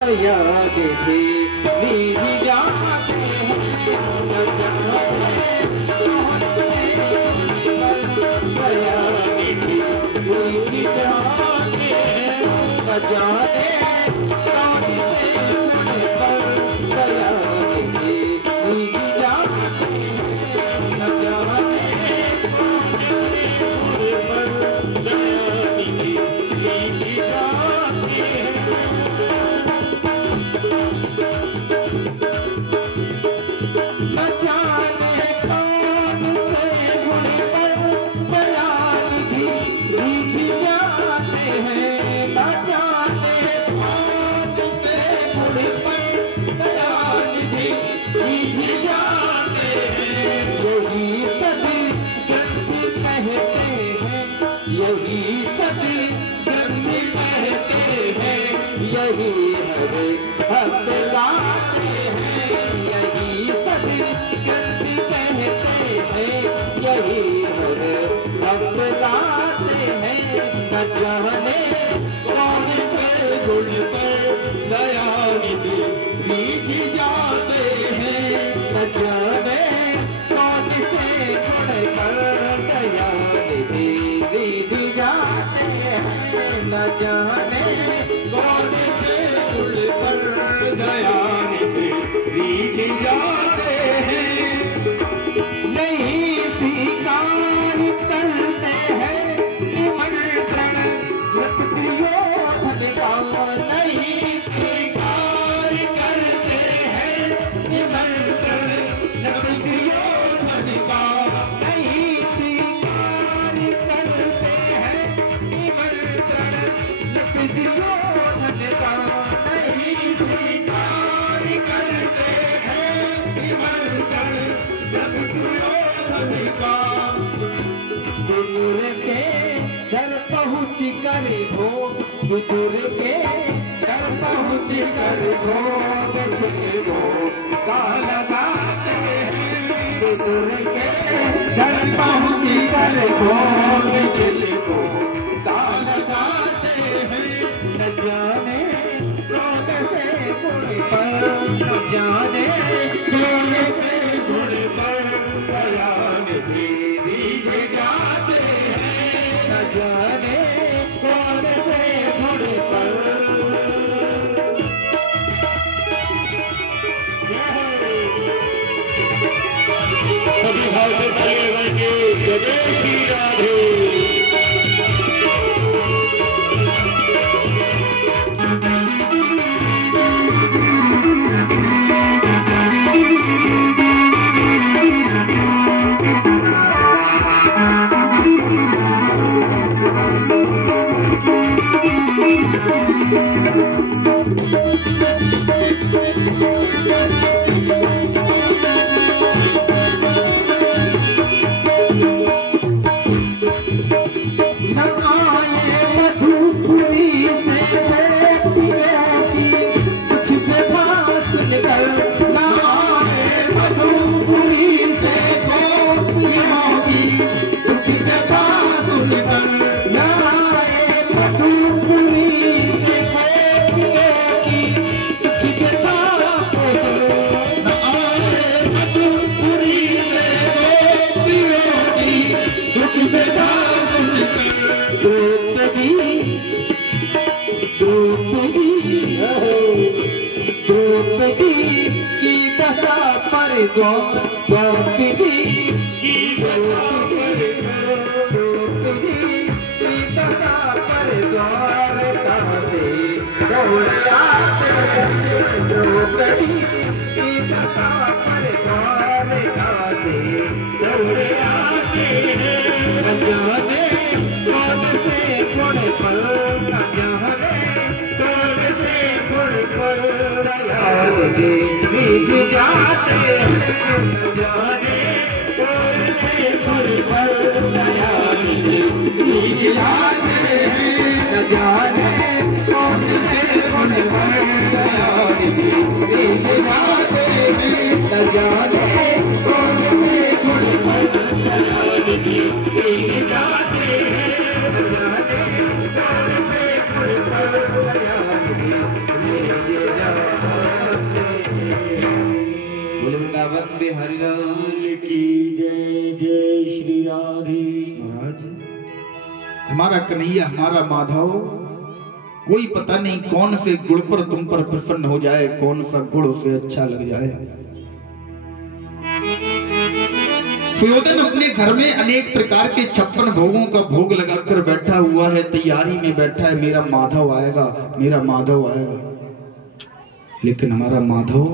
याद भी लीज जाते हैं बजाने यही सभी गंदी कहते हैं, यही हर हद गाते हैं, यही सभी गंदी कहते हैं, यही हर हद गाते हैं। न जाने कौन से गुण पर दयानिधि रीझ जाते हैं, न जाने कौन से गुण पर दयानिधि न जाने कौन से गुण पर दयानिधि रीझ जाते हैं। नहीं स्वीकार करते हैं निमंत्रण मृत्युयोधन का, नहीं स्वीकार करते हैं निमंत्रण मृत्युयोधन का, नहीं स्वीकार करते हैं निमंत्रण दुर्योधन का, नहीं स्वीकार करते हैं निमंत्रण दुर्योधन का। विदुर के घर पहुँच कर भोग, विदुर के घर पहुँच कर भोग छिलको का लगाते हैं, विदुर के घर पहुँच कर भोग छिलको का लगाते हैं। न जाने कौन से गुण पर, न जाने कौन से गुण पर दयानिधि रीझ जाते हैं, न जाने कौन से गुण पर। सभी भाव से तालियां बजाएंगे। जय श्री राधे। द्रौपदी की दशा पर द्वारका से दौड़ आते हैं, द्रौपदी की दशा पर द्वारका से दौड़ आते हैं। न जाने कौन से गुण पर, न जाने कौन से गुण पर दयानिधि रीझ जाते हैं, न जाने कौन से गुण पर दयानिधि रीझ जाते हैं, न जाने कौन से गुण पर दयानिधि रीझ जाते हैं, न जाने कौन से गुण पर दयानिधि रीझ जाते हैं, न जाने कौन से गुण पर दयानिधि रीझ वृंदावन बिहारी लाल की जय। जय श्री राधे। महाराज हमारा कन्हैया, हमारा माधव, कोई पता नहीं कौन से गुण पर तुम पर प्रसन्न हो जाए, कौन सा गुण उसे अच्छा लग जाए। सुयोधन अपने घर में अनेक प्रकार के 56 भोगों का भोग लगाकर बैठा हुआ है, तैयारी में बैठा है, मेरा माधव आएगा, मेरा माधव आएगा। लेकिन हमारा माधव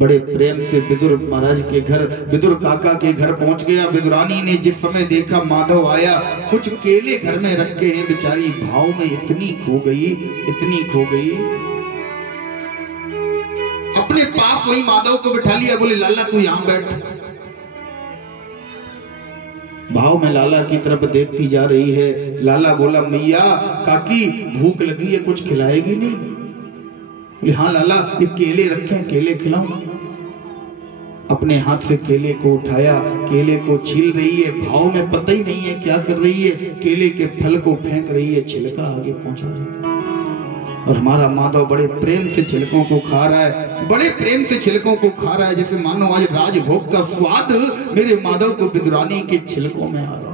बड़े प्रेम से विदुर महाराज के घर, विदुर काका के घर पहुंच गया। विदुरानी ने जिस समय देखा माधव आया, कुछ केले घर में रखे हैं, बेचारी भाव में इतनी खो गई, इतनी खो गई। अपने पास वही माधव को बिठा लिया, बोले लाला तू यहां बैठ। भाव में लाला की तरफ देखती जा रही है। लाला बोला मैया काकी भूख लगी है, कुछ खिलाएगी नहीं? बोले हाँ लाला ये केले रखे हैं, केले खिलाऊं। अपने हाथ से केले को उठाया, केले को छील रही है, भाव में पता ही नहीं है क्या कर रही है, केले के फल को फेंक रही है, छिलका आगे पहुंचा रही है। और हमारा माधव बड़े प्रेम से छिलकों को खा रहा है, बड़े प्रेम से छिलकों को खा रहा है, जैसे मानो आज राजभोग का स्वाद मेरे माधव को विदुरानी के छिलकों में आ रहा।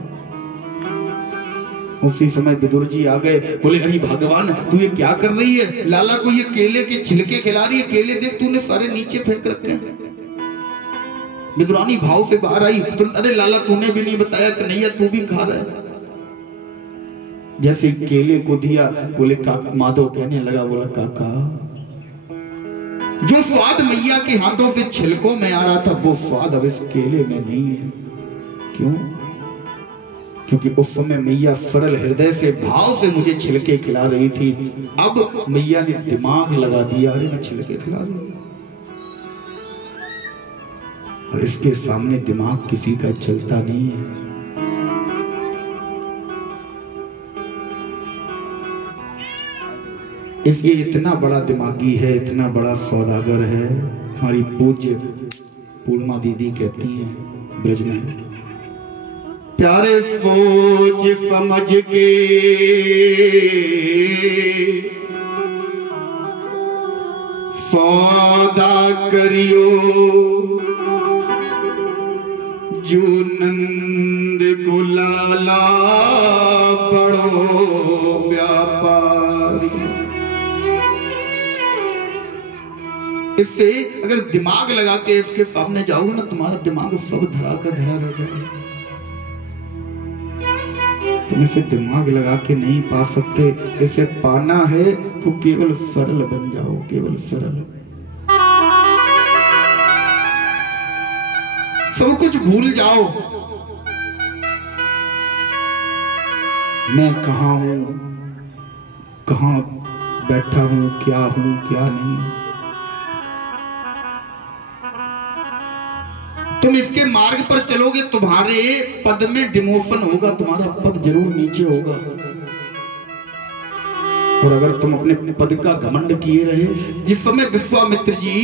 उसी समय विदुर जी आ गए, बोले अरे भगवान तू ये क्या कर रही है? लाला को ये केले के छिलके खिला रही है, केले देख तूने सारे नीचे फेंक रखे हैं। विदुरानी भाव से बाहर आई, अरे लाला तूने भी नहीं बताया, कन्हैया तू भी खा रहा है। जैसे केले को दिया, बोले माधव कहने लगा, बोला काका जो स्वाद मैया के हाथों से छिलकों में आ रहा था, वो स्वाद अब इस केले में नहीं है। क्यों? क्योंकि उस समय मैया सरल हृदय से भाव से मुझे छिलके खिला रही थी, अब मैया ने दिमाग लगा दिया, अरे मैं छिलके खिला रही हूं। और इसके सामने दिमाग किसी का चलता नहीं है। इसलिए इतना बड़ा दिमागी है, इतना बड़ा सौदागर है। हमारी पूज्य पूर्णिमा दीदी कहती हैं ब्रज में, प्यारे सोच समझ के सौदा करियो, जो नंद गुलाला बड़ो व्यापारी। इससे अगर दिमाग लगा के इसके सामने जाओगे ना, तुम्हारा दिमाग सब धरा का धरा रह जाएगा। तुम इसे दिमाग लगा के नहीं पा सकते। इसे पाना है तो केवल सरल बन जाओ, केवल सरल। सब कुछ भूल जाओ, मैं कहां हूं, कहां बैठा हूं, क्या हूं क्या नहीं। तुम इसके मार्ग पर चलोगे, तुम्हारे पद में डिमोशन होगा, तुम्हारा पद जरूर नीचे होगा। और अगर तुम अपने पद का घमंड किए रहे, जिस समय विश्वामित्र जी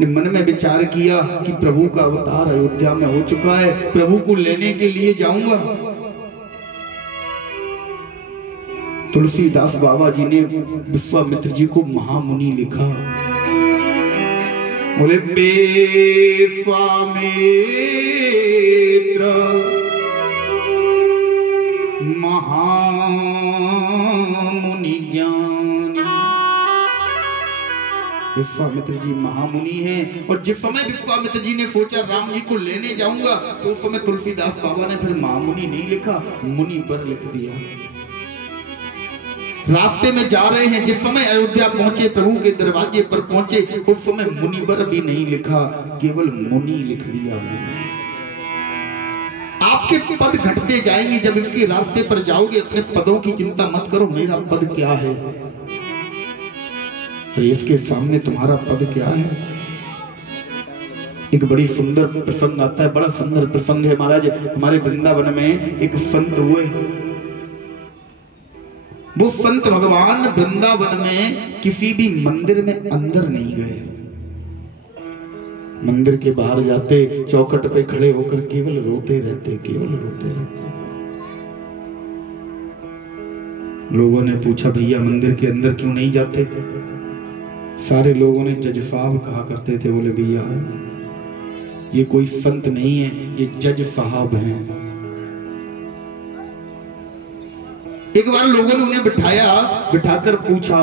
ने मन में विचार किया कि प्रभु का अवतार अयोध्या में हो चुका है, प्रभु को लेने के लिए जाऊंगा, तुलसीदास बाबा जी ने विश्वामित्र जी को महामुनि लिखा। बोले विश्वामित्र महामुनि ज्ञानी। विश्वामित्र जी महामुनि हैं। और जिस समय विश्वामित्र जी ने सोचा राम जी को लेने जाऊंगा, तो उस समय तुलसीदास बाबा ने फिर महामुनि नहीं लिखा, मुनि बर लिख दिया। रास्ते में जा रहे हैं, जिस समय अयोध्या पहुंचे, प्रभु के दरवाजे पर पहुंचे, उस समय मुनिवर भी नहीं लिखा, केवल मुनि लिख दिया। मुनि। आपके पद घटते जाएंगे, जब इसके रास्ते पर जाओगे अपने पदों की चिंता मत करो, मेरा पद क्या है, इसके सामने तुम्हारा पद क्या है। एक बड़ी सुंदर प्रसंग आता है, बड़ा सुंदर प्रसंग है महाराज। हमारे वृंदावन में एक संत हुए, वो संत भगवान वृंदावन में किसी भी मंदिर में अंदर नहीं गए। मंदिर के बाहर जाते, चौखट पे खड़े होकर केवल रोते रहते, केवल रोते रहते। लोगों ने पूछा भैया मंदिर के अंदर क्यों नहीं जाते? सारे लोगों ने जज साहब कहा करते थे। बोले भैया ये कोई संत नहीं है, ये जज साहब हैं। एक बार लोगों ने उन्हें बिठाकर पूछा,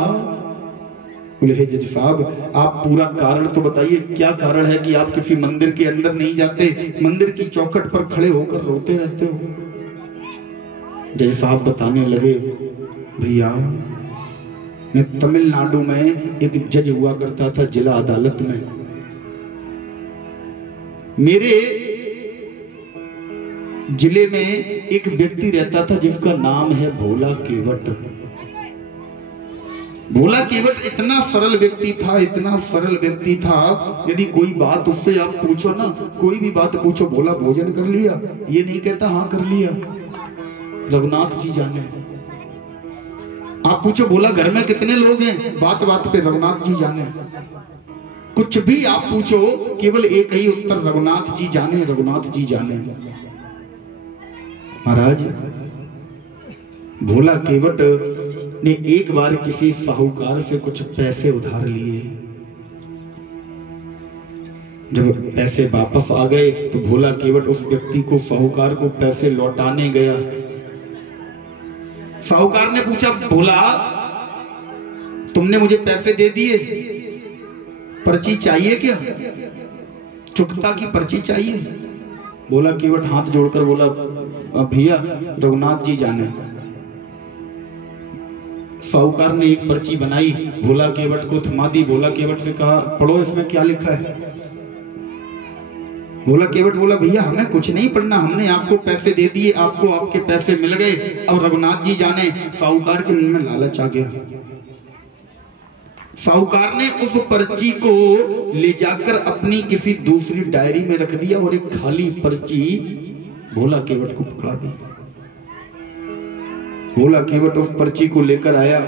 बोले हे जज साहब आप पूरा कारण तो बताइए, क्या कारण है कि आप किसी मंदिर के अंदर नहीं जाते, मंदिर की चौखट पर खड़े होकर रोते रहते हो? जज साहब बताने लगे, भैया मैं तमिलनाडु में एक जज हुआ करता था जिला अदालत में। मेरे जिले में एक व्यक्ति रहता था जिसका नाम है भोला केवट। भोला केवट इतना सरल व्यक्ति था, इतना सरल व्यक्ति था, यदि कोई बात उससे आप पूछो ना, कोई भी बात पूछो, भोला भोजन कर लिया, ये नहीं कहता हाँ कर लिया, रघुनाथ जी जाने। आप पूछो भोला घर में कितने लोग हैं, बात बात पे रघुनाथ जी जाने। कुछ भी आप पूछो केवल एक ही उत्तर, रघुनाथ जी जाने, रघुनाथ जी जाने। महाराज भोला केवट ने एक बार किसी साहूकार से कुछ पैसे उधार लिए। जब पैसे वापस आ गए तो भोला केवट उस व्यक्ति को, साहूकार को पैसे लौटाने गया। साहूकार ने पूछा, भोला तुमने मुझे पैसे दे दिए, पर्ची चाहिए क्या, चुकता की पर्ची चाहिए? भोला केवट हाथ जोड़कर बोला, भैया रघुनाथ जी जाने। साहूकार ने एक पर्ची बनाई, भोला केवट को थमा दी। भोला केवट से कहा, पढ़ो इसमें क्या लिखा है। भोला केवट बोला, भैया हमें कुछ नहीं पढ़ना, हमने आपको पैसे दे दिए, आपको आपके पैसे मिल गए, अब रघुनाथ जी जाने। साहूकार के मन में लालच आ गया। साहूकार ने उस पर्ची को ले जाकर अपनी किसी दूसरी डायरी में रख दिया और एक खाली पर्ची भोला केवट को पकड़ा दी। भोला केवट उस पर्ची को लेकर आया।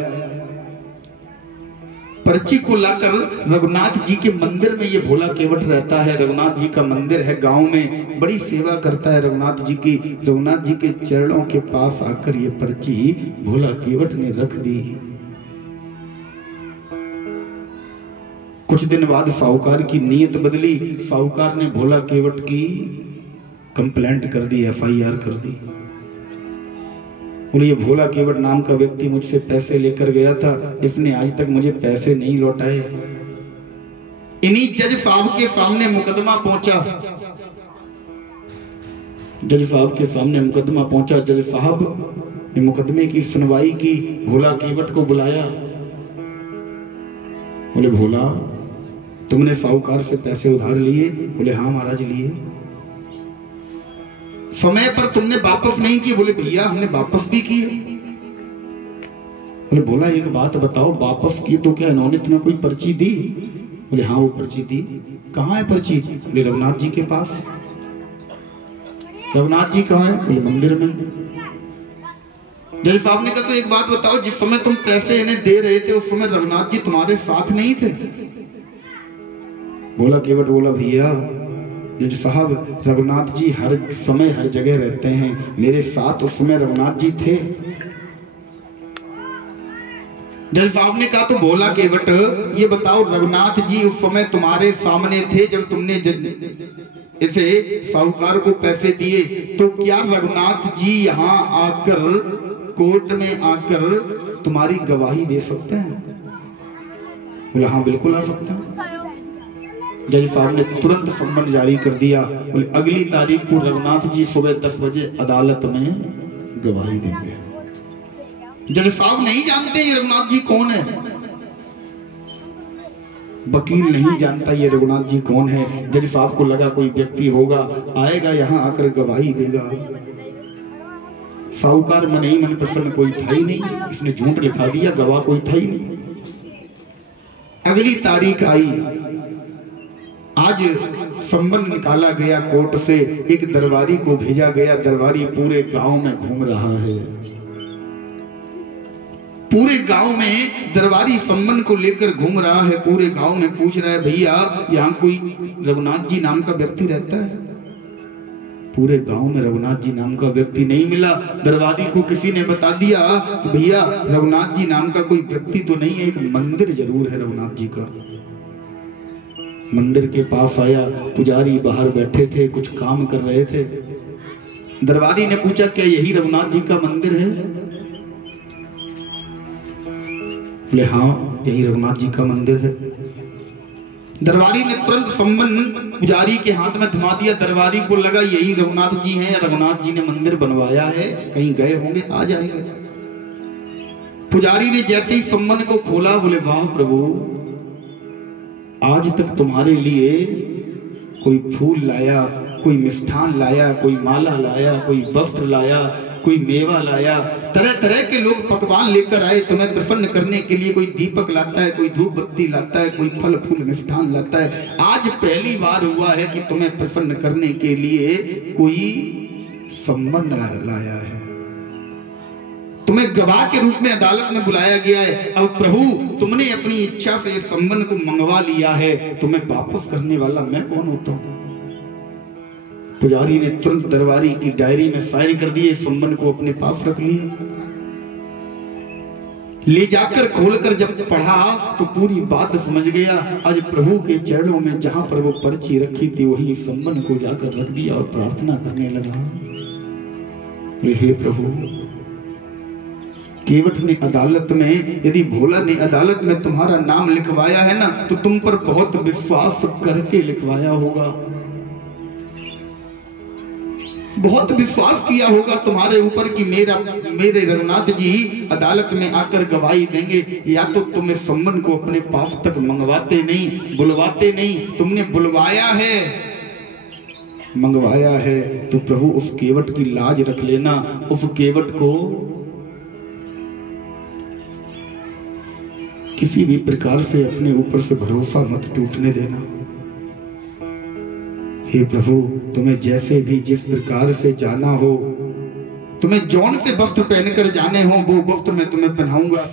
पर्ची को लाकर रघुनाथ जी के मंदिर में, ये भोला केवट रहता है, रघुनाथ जी का मंदिर है गांव में, बड़ी सेवा करता है रघुनाथ जी की। रघुनाथ जी के चरणों के पास आकर ये पर्ची भोला केवट ने रख दी। कुछ दिन बाद साहूकार की नीयत बदली। साहूकार ने भोला केवट की कंप्लेंट कर दी, FIR कर दी। बोले ये भोला केवट नाम का व्यक्ति मुझसे पैसे लेकर गया था, इसने आज तक मुझे पैसे नहीं लौटाए। इन्हीं जज साहब के सामने मुकदमा पहुंचा। जज साहब के सामने मुकदमा पहुंचा। जज साहब ने मुकदमे की सुनवाई की, भोला केवट को बुलाया। बोले भोला तुमने साहूकार से पैसे उधार लिए? बोले हाँ महाराज लिए। समय पर तुमने वापस नहीं किए? बोले भैया हमने वापस भी किए। बोले भोला एक बात बताओ, वापस किए तो क्या इन्होंने तुम्हें कोई पर्ची दी? बोले हाँ वो पर्ची दी। कहाँ है पर्ची? बोले रघुनाथ जी के पास। रघुनाथ जी कहाँ है? बोले मंदिर में। जज साहब ने कहा तो एक बात बताओ, जिस समय तुम पैसे इन्हें दे रहे थे उस समय रघुनाथ जी तुम्हारे साथ नहीं थे? भोला केवट बोला भैया जज साहब रघुनाथ जी हर समय हर जगह रहते हैं, मेरे साथ उस समय रघुनाथ जी थे। जज साहब ने कहा तो भोला केवट ये बताओ, रघुनाथ जी उस समय तुम्हारे सामने थे जब तुमने इसे साहूकार को पैसे दिए, तो क्या रघुनाथ जी यहाँ आकर कोर्ट में आकर तुम्हारी गवाही दे सकते हैं? बोला हाँ बिल्कुल आ सकते हैं। जज साहब ने तुरंत सम्मन जारी कर दिया। बोले अगली तारीख को रघुनाथ जी सुबह 10 बजे अदालत में गवाही देंगे। जज साहब नहीं जानते ये रघुनाथ जी कौन है, वकील नहीं जानता ये रघुनाथ जी कौन है। जज साहब को लगा कोई व्यक्ति होगा, आएगा यहाँ आकर गवाही देगा। साहूकार मन ही मन प्रसन्न, कोई था ही नहीं, इसने झूठ लिखा दिया, गवाह कोई था ही नहीं। अगली तारीख आई, आज संबंध निकाला गया कोर्ट से, एक दरबारी को भेजा गया। दरबारी पूरे गांव में घूम रहा है, पूरे गांव में दरबारी संबंध को लेकर घूम रहा है, पूरे गांव में पूछ रहा है भैया यहाँ कोई रघुनाथ जी नाम का व्यक्ति रहता है? पूरे गांव में रघुनाथ जी नाम का व्यक्ति नहीं मिला। दरबारी को किसी ने बता दिया कि भैया रघुनाथ जी नाम का कोई व्यक्ति तो नहीं है, एक मंदिर जरूर है रघुनाथ जी का। मंदिर के पास आया, पुजारी बाहर बैठे थे, कुछ काम कर रहे थे। दरबारी ने पूछा क्या यही रघुनाथ जी का मंदिर है? बोले हाँ यही रघुनाथ जी का मंदिर है। दरबारी ने तुरंत संबंध पुजारी के हाथ में थमा दिया। दरबारी को लगा यही रघुनाथ जी हैं, रघुनाथ जी ने मंदिर बनवाया है, कहीं गए होंगे, आ जाएंगे। पुजारी ने जैसे ही संबंध को खोला, बोले वाह प्रभु, आज तक तुम्हारे लिए कोई फूल लाया, कोई मिष्ठान लाया, कोई माला लाया, कोई वस्त्र लाया, कोई मेवा लाया, तरह तरह के लोग पकवान लेकर आए तुम्हें प्रसन्न करने के लिए। कोई दीपक लाता है, कोई धूप बत्ती लाता है, कोई फल फूल मिष्ठान लाता है। आज पहली बार हुआ है कि तुम्हें प्रसन्न करने के लिए कोई संबंध लाया है। तुम्हें गवाह के रूप में अदालत में बुलाया गया है। अब प्रभु तुमने अपनी इच्छा से इस संबंध को मंगवा लिया है, तुम्हें वापस करने वाला मैं कौन होता हूं? पुजारी ने तुरंत दरबारी की डायरी में साइन कर दिए, संबंध को अपने पास रख लिया। ले जाकर खोलकर जब पढ़ा तो पूरी बात समझ गया। आज प्रभु के चरणों में जहां पर वो पर्ची रखी थी वही संबंध को जाकर रख दिया और प्रार्थना करने लगा, हे प्रभु, केवट ने अदालत में, यदि भोला ने अदालत में तुम्हारा नाम लिखवाया है ना, तो तुम पर बहुत विश्वास करके लिखवाया होगा, बहुत विश्वास किया होगा तुम्हारे ऊपर कि मेरे रघुनाथ जी अदालत में आकर गवाही देंगे। या तो तुम इस संबंध को अपने पास तक मंगवाते नहीं, बुलवाते नहीं, तुमने बुलवाया है, मंगवाया है, तो प्रभु उस केवट की लाज रख लेना। उस केवट को किसी भी प्रकार से अपने ऊपर से भरोसा मत टूटने देना। हे प्रभु, तुम्हें जैसे भी जिस प्रकार से जाना हो, तुम्हें जौन से वस्त्र पहनकर जाने हो वो वस्त्र मैं तुम्हें पहनाऊंगा।